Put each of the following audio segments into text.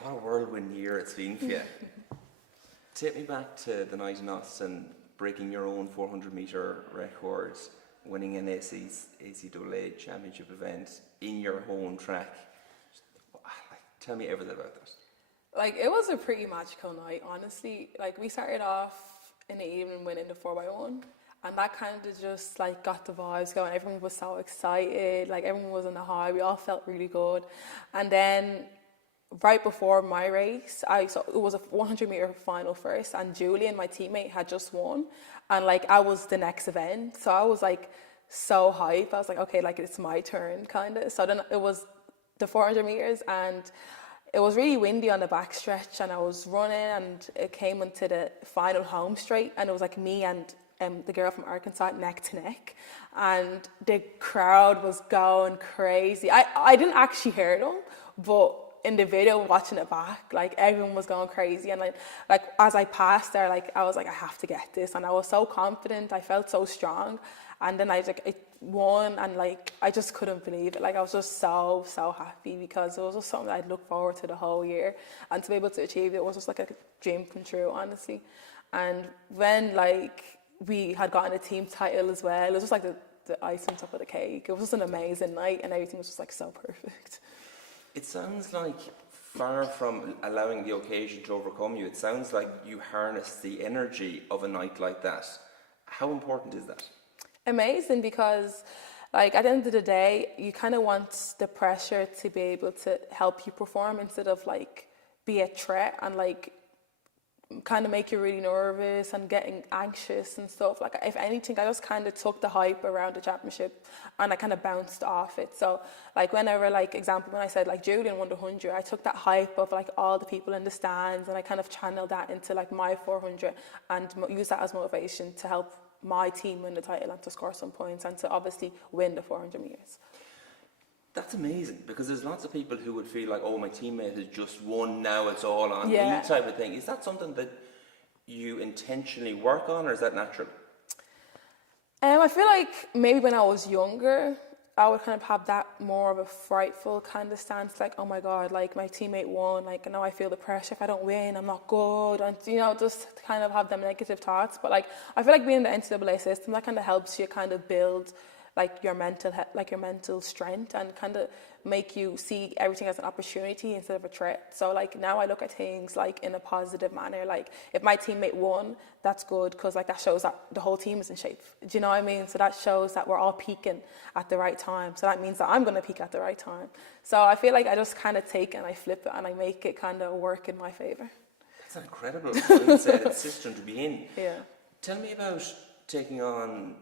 What a whirlwind year it's been for you. Take me back to the night in Austin, breaking your own 400-metre record, winning an NCAA Championship event in your home track. Tell me everything about that. Like, it was a pretty magical night, honestly. Like, we started off in the evening winning the 4x1, and that kind of just, like, got the vibes going. Everyone was so excited, like, everyone was on the high. We all felt really good. And then right before my race, so it was a 100-metre final first, and Julian, my teammate, had just won, and like I was the next event, so I was like so hyped. I was like, okay, like it's my turn, kind of. So then it was the 400 meters, and it was really windy on the backstretch, and I was running, and it came into the final home straight, and it was like me and the girl from Arkansas neck to neck, and the crowd was going crazy. I didn't actually hear them, but in the video, watching it back, like everyone was going crazy, and like as I passed there, like I was like, I have to get this, and I was so confident. I felt so strong, and then I won, and like I just couldn't believe it. Like I was just so happy, because it was just something I'd looked forward to the whole year, and to be able to achieve it was just like a dream come true, honestly. And when like we had gotten a team title as well, it was just like the icing on top of the cake. It was just an amazing night, and everything was just like so perfect. It sounds like, far from allowing the occasion to overcome you, it sounds like you harness the energy of a night like that. How important is that? Amazing, because like at the end of the day, you kind of want the pressure to be able to help you perform, instead of like be a threat and like kind of make you really nervous and getting anxious and stuff. Like if anything, I just kind of took the hype around the championship and I kind of bounced off it. So like whenever, like example, when I said like Julian won the 100, I took that hype of like all the people in the stands, and I kind of channeled that into like my 400 and use that as motivation to help my team win the title and to score some points and to obviously win the 400 meters. That's amazing, because there's lots of people who would feel like, oh, my teammate has just won, now it's all on me type of thing. Is that something that you intentionally work on, or is that natural? I feel like maybe when I was younger, I would kind of have that more of a frightful kind of stance, like, oh my God, like my teammate won, like now I feel the pressure. If I don't win, I'm not good, and just kind of have them negative thoughts. But like I feel like being in the NCAA system, that kind of helps you kind of build like your mental strength, and kind of make you see everything as an opportunity instead of a threat. So like now I look at things like in a positive manner. Like if my teammate won, that's good, because like that shows that the whole team is in shape. Do you know what I mean? So that shows that we're all peaking at the right time. So that means that I'm going to peak at the right time. So I feel like I just kind of take it and I flip it and I make it kind of work in my favor. That's an incredible mindset and system to be in. Yeah. Tell me about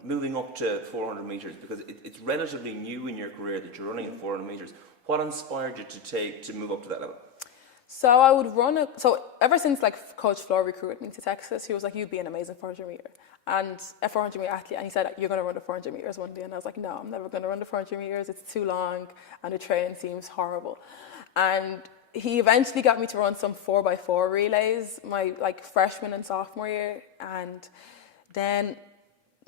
moving up to 400 metres, because it's relatively new in your career that you're running at 400 metres. What inspired you to move up to that level? So I would so ever since like Coach Flo recruited me to Texas, he was like, you'd be an amazing 400 meter and a 400 meter athlete. And he said, you're going to run the 400 meters one day. And I was like, no, I'm never going to run the 400 meters. It's too long and the training seems horrible. And he eventually got me to run some 4x4 relays my like freshman and sophomore year. And then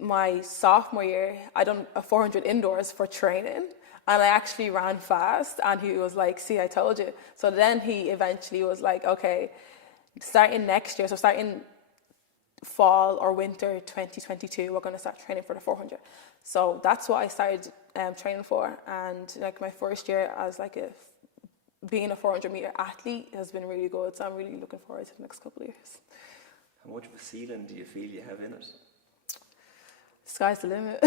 my sophomore year, I done a 400 indoors for training, and I actually ran fast, and he was like, see, I told you. So then he eventually was like, okay, starting next year, so starting fall or winter 2022, we're going to start training for the 400. So that's what I started training for, and like my first year as like being a 400 meter athlete has been really good, so I'm really looking forward to the next couple of years. How much of a ceiling do you feel you have in it? Sky's the limit.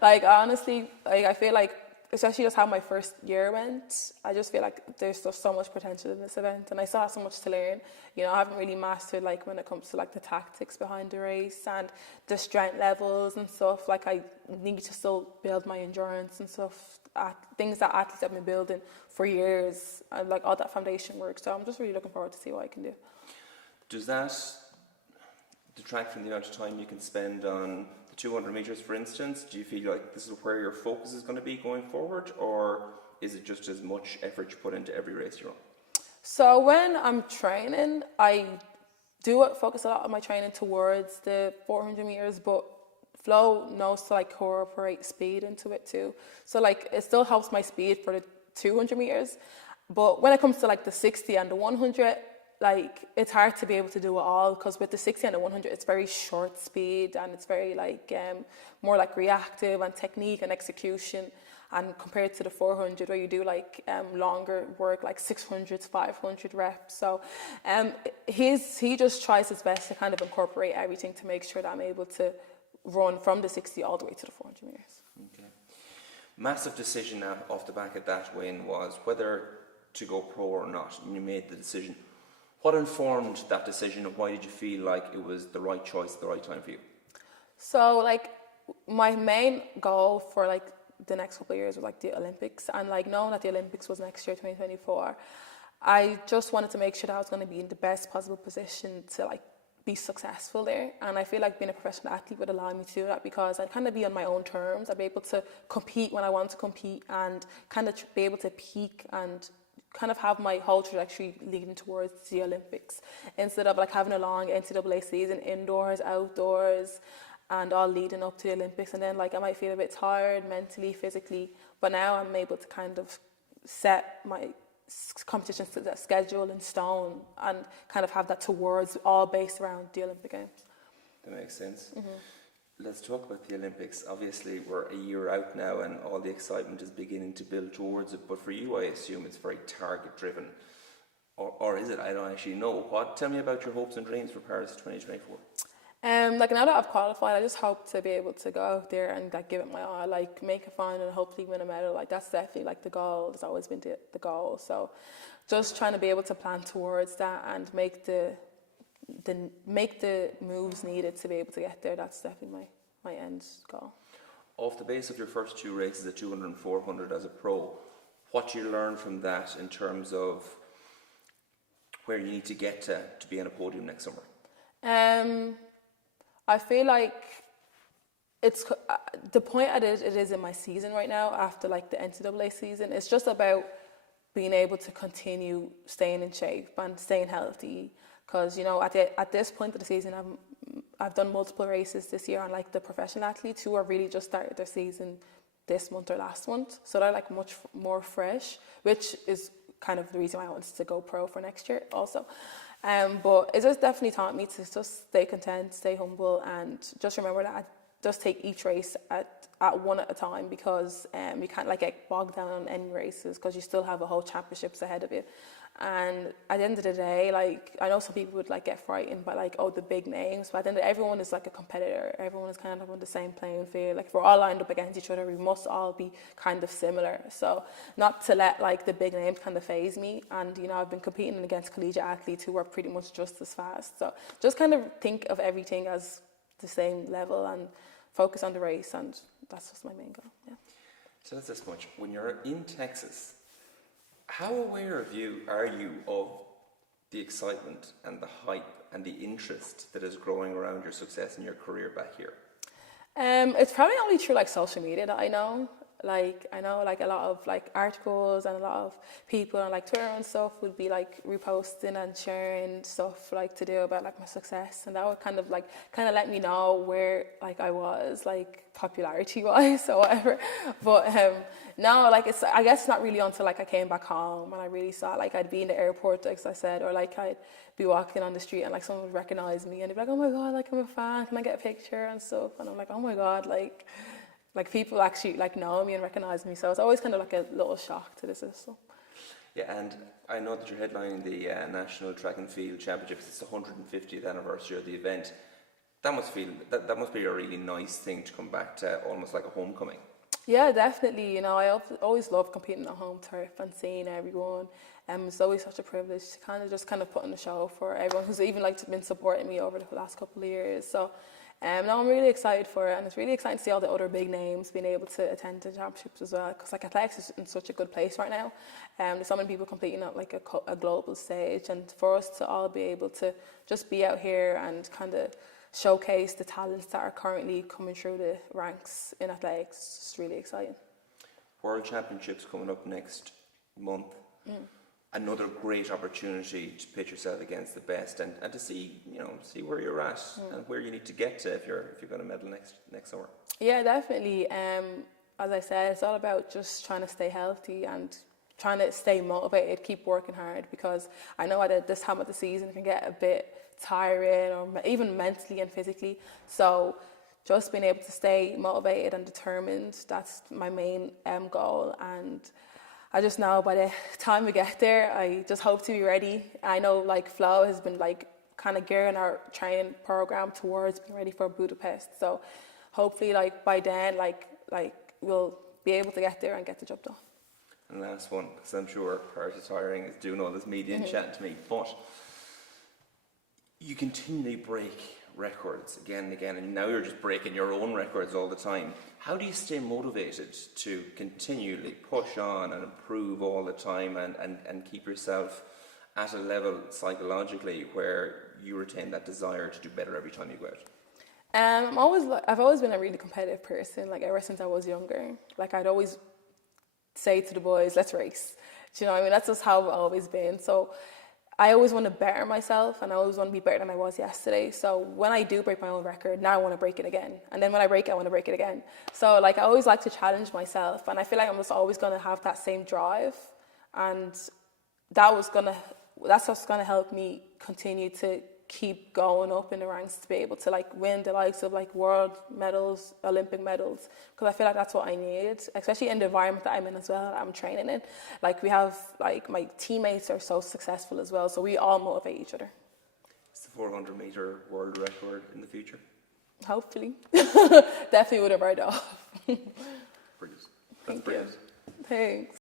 Like honestly, like I feel like, especially just how my first year went, I just feel like there's just so much potential in this event, and I still have so much to learn. I haven't really mastered like when it comes to like the tactics behind the race and the strength levels and stuff. Like I need to still build my endurance and stuff, things that athletes have been building for years, and like all that foundation work. So I'm just really looking forward to see what I can do. Does that detract from the amount of time you can spend on the 200 metres, for instance? Do you feel like this is where your focus is going to be going forward, or is it just as much effort you put into every race you're on? So when I'm training, I do focus a lot of my training towards the 400 metres, but Flo knows to like incorporate speed into it too. So like it still helps my speed for the 200 metres, But when it comes to like the 60 and the 100, like it's hard to be able to do it all, because with the 60 and the 100, it's very short speed and it's very like more like reactive and technique and execution. And compared to the 400, where you do like longer work, like 600 to 500 reps. So he just tries his best to kind of incorporate everything to make sure that I'm able to run from the 60 all the way to the 400 meters. Okay. Massive decision now off the back of that win was whether to go pro or not. And you made the decision. What informed that decision, and why did you feel like it was the right choice at the right time for you? So like my main goal for like the next couple of years was like the Olympics, and like knowing that the Olympics was next year, 2024, I just wanted to make sure that I was going to be in the best possible position to like be successful there. And I feel like being a professional athlete would allow me to do that, because I'd kind of be on my own terms. I'd be able to compete when I want to compete, and kind of be able to peak and kind of have my whole trajectory leading towards the Olympics, instead of like having a long NCAA season, indoors, outdoors, and all leading up to the Olympics. And then like I might feel a bit tired mentally, physically, but now I'm able to kind of set my competition schedule in stone and kind of have that towards, all based around the Olympic Games. That makes sense. Let's talk about the Olympics. Obviously, we're a year out now and all the excitement is beginning to build towards it. But for you, I assume it's very target-driven. Or is it? I don't actually know. Tell me about your hopes and dreams for Paris 2024. Like now that I've qualified, I just hope to be able to go out there and like give it my all, like make a final and hopefully win a medal. Like that's definitely like the goal. It's always been the goal. So just trying to be able to plan towards that and make the moves needed to be able to get there. That's definitely my end goal. Off the base of your first two races, the 200 and 400 as a pro, what do you learn from that in terms of where you need to get to be on a podium next summer? I feel like it's the point at it is in my season right now, after like the NCAA season. It's just about being able to continue staying in shape and staying healthy, because you know at this point of the season I've done multiple races this year, and like the professional athletes who are really just started their season this month or last month, so they're like much more fresh, which is kind of the reason why I wanted to go pro for next year also. But it just definitely taught me to just stay content, stay humble, and just remember that I just take each race at one at a time, because you can't like get bogged down on any races, because you still have a whole championships ahead of you. And at the end of the day, like I know some people would like get frightened by like, oh, the big names, but at the end of everyone is like a competitor. Everyone is kind of on the same playing field. Like if we're all lined up against each other, we must all be kind of similar. So not to let like the big names kind of phase me. And you know, I've been competing against collegiate athletes who are pretty much just as fast. So just kind of think of everything as the same level and focus on the race, and that's just my main goal. Yeah. So that's this much. When you're in Texas, how aware are you of the excitement and the hype and the interest that is growing around your success in your career back here? It's probably only through like social media that I know. Like I know like a lot of like articles and a lot of people on like Twitter and stuff would be like reposting and sharing stuff like to do about like my success, and that would kind of let me know where like I was like popularity wise or whatever. But no, like I guess it's not really until like I came back home and I really saw, like I'd be in the airport, like I said, or like I'd be walking on the street and like someone would recognize me and they'd be like, oh my god, like I'm a fan, can I get a picture and stuff? And I'm like, oh my god, like people actually like know me and recognize me. So it's always kind of like a little shock to the system. Yeah, and I know that you're headlining the National Track and Field Championships. It's the 150th anniversary of the event. That must be a really nice thing to come back to, almost like a homecoming. Yeah, definitely. You know, I always love competing on home turf and seeing everyone. It's always such a privilege to kind of put on the show for everyone who's even like been supporting me over the last couple of years. So. No, I'm really excited for it, and it's really exciting to see all the other big names being able to attend the championships as well, because like athletics is in such a good place right now. There's so many people competing at like a global stage, and for us to all be able to just be out here and kind of showcase the talents that are currently coming through the ranks in athletics, it's just really exciting. World Championships coming up next month. Another great opportunity to pitch yourself against the best and to see where you're at and where you need to get to if you're going to medal next summer. Yeah, definitely. As I said, it's all about just trying to stay healthy and trying to stay motivated, keep working hard, because I know at this time of the season it can get a bit tiring, or even mentally and physically. So just being able to stay motivated and determined, that's my main goal. And I just know by the time we get there, I just hope to be ready. I know like Flo has been like kind of gearing our training program towards being ready for Budapest. So hopefully like by then, like we'll be able to get there and get the job done. And last one, because I'm sure part of tiring is doing all this media and chatting to me, but you continually break records again and again, and now you're just breaking your own records all the time. How do you stay motivated to continually push on and improve all the time and keep yourself at a level psychologically where you retain that desire to do better every time you go out? I've always been a really competitive person, like ever since I was younger. Like I'd always say to the boys, let's race. Do you know what I mean? That's just how I've always been. So I always want to better myself, and I always want to be better than I was yesterday. So when I do break my own record, now I want to break it again. And then when I break it, I want to break it again. So like I always like to challenge myself, and I feel like I'm just always going to have that same drive. And that's what's going to help me continue to keep going up in the ranks, to be able to like win the likes of like world medals, Olympic medals, because I feel like that's what I need, especially in the environment that I'm in as well, that I'm training in. Like we have, like my teammates are so successful as well, so we all motivate each other. It's the 400 metre world record in the future? Hopefully. Definitely would have right off. Brilliant. That's brilliant. Thanks.